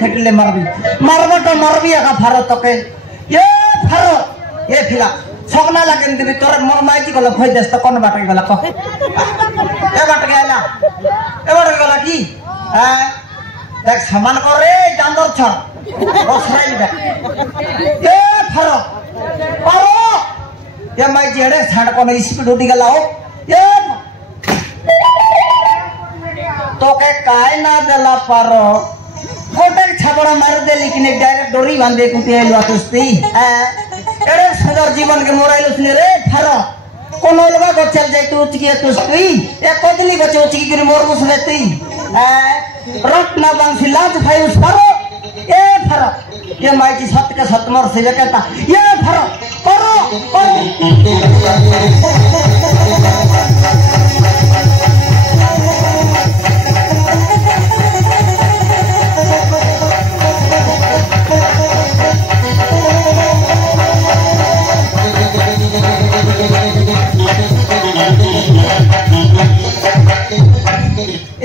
खटिले मारबी मारबो तो मारबी आका भारत के ये फारो ये फिला छगना लागेन दिबी तोर मोर माइती गला खोइ देस त कोन बाटे गला क ए बाटे गला की देख समान करे जांदर छ ओसराई दे ये फारो पारो ये माइती हेडे छाड़ कोन स्पीड उडी गला हो ये तो के काय ना देला पारो कोटे छापड़ा मार दे लेकिन एक डायरेक्ट डोरी बांधे कुटी आइलो आतस्ती एरे सदर जीवन के मोराइलो सुने रे थारो कोनो लगा को चल जाय तू उचकी आतस्ती ए कोदली बचे उचकी गिर मोर मुसलेती रट ना बांसी लाज भाई उस थारो ए थारो ये माइती सत के सत मोर से कहता ये थारो करो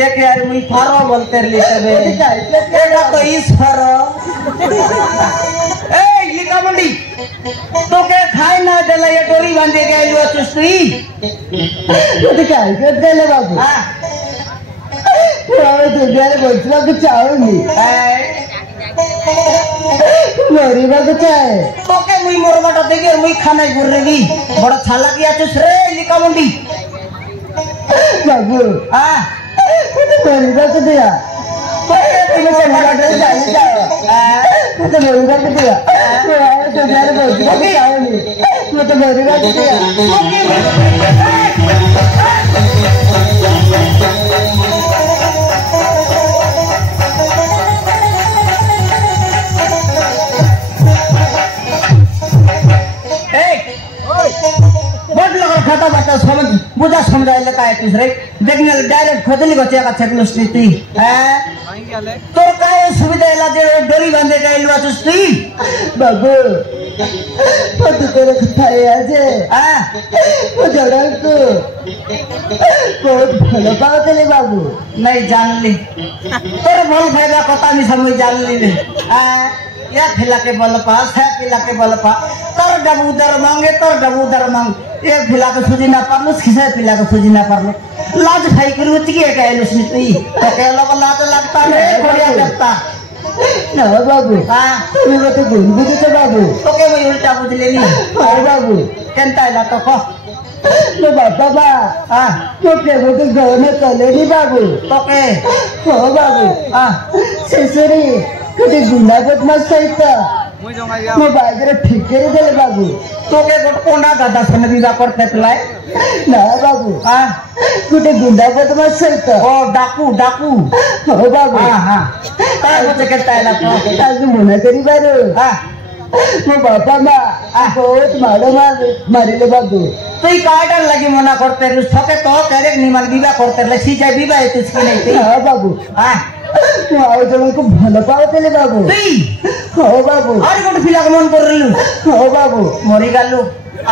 एक यार मुई फारो बोलते रही तबे एड़ा तो इस फारो ए लिका मंडी तो के खाए ना देला ये डोरी बांधे के आइलो चुस्ती तो क्या कर देले बाबू हां तो यार बोलला के चाहो नी मोरी बाबू चाहे तो के मुई मोर बाटा देगे मुई खाना गुर रही बड़ा छाला किया चुस रे लिका मंडी बाबू हां मोरीबा को दिया तुम्हें चला दे जाए तो मोरीबा को दिया तो यार मोरीबा को आओ नहीं मैं तो मोरीबा को दिया खाता बाटा समझ बुझा समझाए लेका है तीसरे देखने डायरेक्ट खोदली बचे का चेक स्थिति है तो काय सुविधा इलाजे डोरी बांधे का इलवा चुस्ती बाबू पति तेरे खाए आजे वो जड़ा को बहुत भला पाव चले बाबू नहीं जान ली तोरे भल फायदा कता नहीं समझ जान ली या फिला के बल पास है फिला के बल पा तर डबूदर मांगे तर डबूदर मांग ये फिला के सूजी ना पारलो खिसे फिला के सूजी ना पारलो लाज खाई कर उच के कहलो स्मिती तो कहलो को लाज लगता है बढ़िया लगता ना बाबू हां तुम तो गुंबू के बाबू तो के मैं उल्टा बुझ लेनी हां बाबू केनता है तो को तो बाबा हां तो के वो तो गांव में चले नहीं बाबू तो के हो बाबू हां सेसरी कदे गुंडा बदमाश सहित मैं बाजरे ठीक करे देले बाबू तो के गोट कोना गादा सन बिगा करते तलाय ना बाबू हां गुटे गुंडा बदमाश सहित ओ डाकू डाकू हो बाबू हां हां काय होते केता है ना तो आज मुना करी बारो हां ମୋ ବାପା ମା ବହୁତ ମାଡ଼ ମାରିଲେ ବାବୁ। তুই কাটার লাগি মনা করতে সকে তো ডাইরেক্ট নিমাল বিবাহ করতে সি যাই বিবাহ তুই নাই হ্যাঁ বাবু হ্যাঁ ମୁଁ ଆଉ ଜଣଙ୍କୁ ଭଲ ପାଉଥିଲି ବାବୁ। ହଉ ବାବୁ ଆଉ ଗୋଟେ ପିଲାକୁ ମନ କରିଲୁ। ହଉ ବାବୁ ମରିଗଲୁ।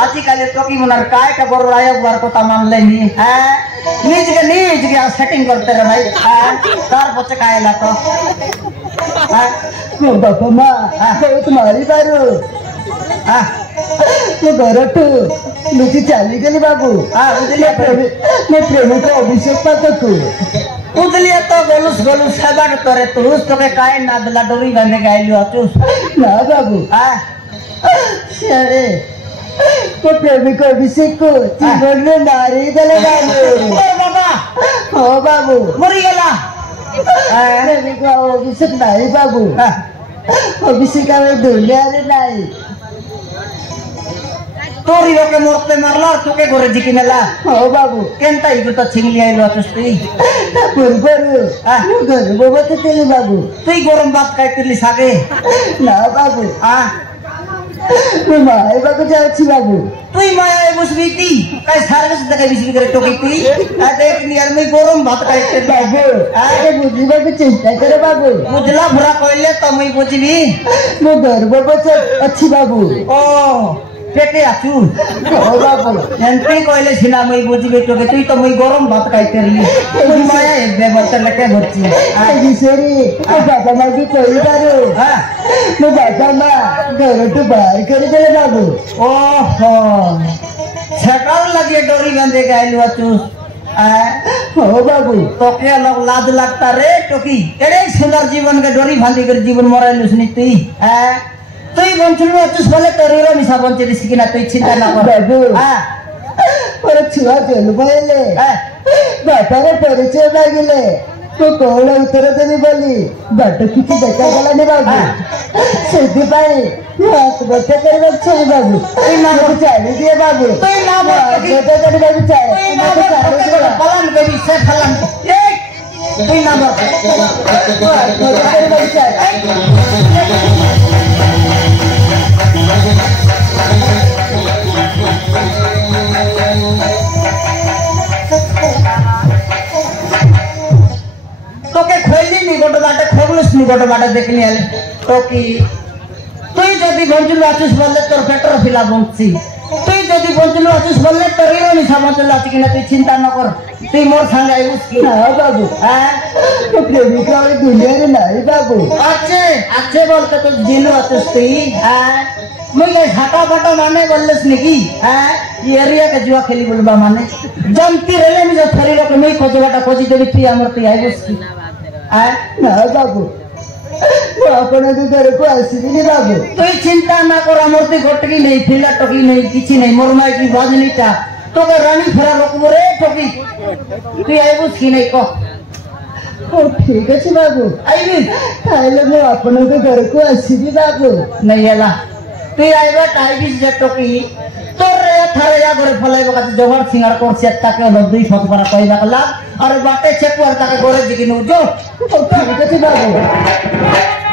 ଆଜିକାଲି ଟକି ମନାର କାଏ କେବଳ ରାୟ ବୁଆର କଥା ମାନଲେନି হ্যাঁ ନିଜକେ ସେଟିଂ করতে রে ভাই হ্যাঁ তার পଛে কাଏ ହେଲା ତ ମୋ ବାପା ମା ବହୁତ ମାରିବାରୁ ମୋ ଘରଠୁ ଲୁଚି ଚାଲିଗଲି ବାବୁ। ମୋ ପ୍ରେମିକ ଅଭିଷେକ ପାଖକୁ उदलिए तो गोलुस सबर तोरे तुस तो के काय ना दला डोरी बांधे गाइलु अचुस ना बाबू अरे तो प्रेमिक अभिषेक को जीवन में मारी दले बाबू। ओ बाबा हो बाबू मरी गेला प्रेमिक अभिषेक नहीं बाबू। अभिषेक आवे दुनिया रे नहीं तोरी रोके मोरते मारला तुके गोरे जिकी नेला। हो बाबू केंता इगु तो छिंगली आइलो तुस्ती पुरबरु गर्भवती तेली बाबू। तुई गरम बात काय करली सागे ना बाबू माय बाबू जाउछि बाबू। तुई माय बुसबीती काय सर्विस दके बिसबी करे टोकी तुई देख नियर में गरम बात काय कर बाबू। आगे बुझिबा के चेष्टा करे बाबू। बुझला भरा कहले त मई बुझबी मो गर्भवती अछि बाबू। ओ पेटे आचू ओ बाबू एंटी कहले सिना मई बुझबे तो तुई तो मई गरम भात खाई करली तुई माया एक बे बर्तन लेके भरची आजी सेरी ओ बाबा मा भी कोई बारो हां मो बाबा मा घर तो बाहर कर दे बाबू। ओहो छकाल लगे डोरी बांधे गाइलु आचू हो बाबू तो के लोग लाज लगता रे टोकी एड़े सुंदर जीवन के डोरी बांधी कर जीवन मराइलु सुनी तुई तुई बंचलु अचुस बोले तोरीरो मिसा बंचली सिकिना तुई चिंता ना कर बाबू। हां पर छुआ देल बोले बापा रे परिचय लागिले तो कोला उत्तर देबी बोली बाट किछि देखा गला ने बाबू। सेदी पाई हाथ बते करबे छै बाबू। तुई ना चाहि दिए बाबू। तुई ना बते करबे चाहि तुई ना बते फलन बेबी से फलन एक तुई ना बते करबे चाहि तोके खोली नी गोटे बाटे खोगलुस नी गोटे बाटे देखनी आले टोकी तुई जदी बंचलु आचुस बोले तोर पेटर फिला बंची तुई जदी बंचलु आचुस बोले तोर हीरो नी समझला आछि कि तुई चिंता न कर तुई मोर संग आइबुस कि हां बाबू तो प्रेमिक वाली दुनिया रे नाही बाबू। अच्छे बोलते तो जिलो आचुस तुई मुझे झाटा बाटा माने बोललेस निकी ये एरिया के जुआ खेली बोलबा माने जमती रेले में जो थरी लोग में खोजबाटा खोजी देबी तुई हमर तुई आइबुस कि ना बाबू अपन के घर को आसीबी बाबू। तुई चिंता ना कर हमर तुई गोटकी नहीं फिला टकी नहीं किछि नहीं मोर माई की बाजनीटा तो के रानी फेरा लोक मोरे टकी तुई आइबुस कि नहीं को। ओ ठीक अछि बाबू आइबी खाइले मैं अपन के घर को आसीबी बाबू। नहीं हला तुई आइबा टाइबिस जे टकी तोर थारे या गोरे फलाइबो का जवर सिंगार कोर सेत्ता के दुई फत पर कहबा कला अरे बाटे चेक पर ताके गोरे दिकिनु जो ठीक अछि बाबू।